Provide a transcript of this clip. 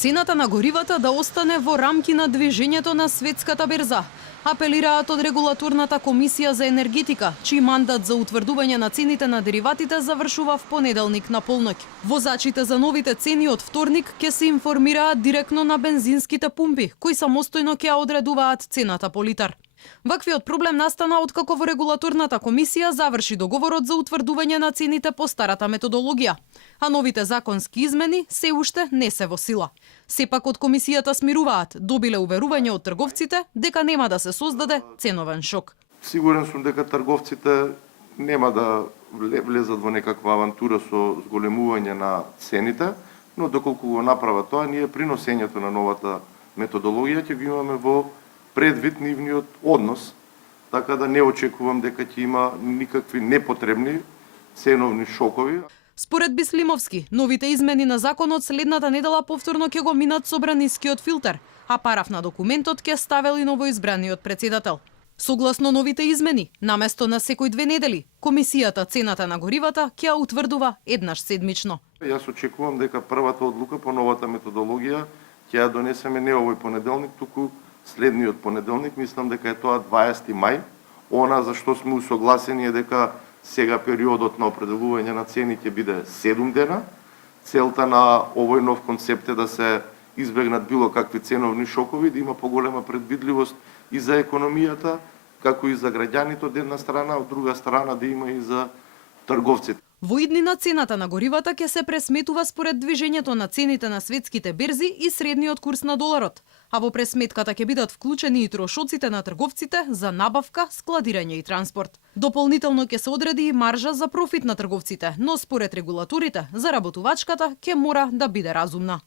Цената на горивата да остане во рамки на движењето на светската берза, апелираат од регулаторната комисија за енергетика, чиј мандат за утврдување на цените на дериватите завршува в понеделник на полноќ. Возачите за новите цени од вторник ќе се информираат директно на бензинските пумпи, кои самостојно ќе ја одредуваат цената по литар. Ваквиот проблем настана откако во регулаторната комисија заврши договорот за утврдување на цените по старата методологија, а новите законски измени се уште не се во сила. Сепак од комисијата смируваат, добиле уверување од трговците дека нема да се создаде ценовен шок. Сигурен сум дека трговците нема да влезат во некаква авантура со зголемување на цените, но доколку го направат тоа, ние при носењето на новата методологија ќе го имаме во предвид нивниот однос, така да не очекувам дека ќе има никакви непотребни ценовни шокови. Според Бислимовски, новите измени на законот следната недела повторно ќе го минат со бранискиот филтер, а параф на документот ќе ставел и новоизбраниот председател. Согласно новите измени, наместо на секој 2 недели, комисијата цената на горивата ќе ја утврдува еднаш седмично. Јас очекувам дека првата одлука по новата методологија ќе ја донесеме не овој понеделник, туку следниот понеделник. Мислам дека е тоа 20 мај. Она за што сме усогласени е дека сега периодот на определување на цени ќе биде 7 дена. Целта на овој нов концепт е да се избегнат било какви ценовни шокови, да има поголема предвидливост и за економијата, како и за граѓаните од една страна, од друга страна да има и за трговците. Во иднина цената на горивата ќе се пресметува според движењето на цените на светските берзи и средниот курс на доларот, а во пресметката ќе бидат вклучени и трошоците на трговците за набавка, складирање и транспорт. Дополнително ќе се одреди и маржа за профит на трговците, но според регулаторите, заработувачката ќе мора да биде разумна.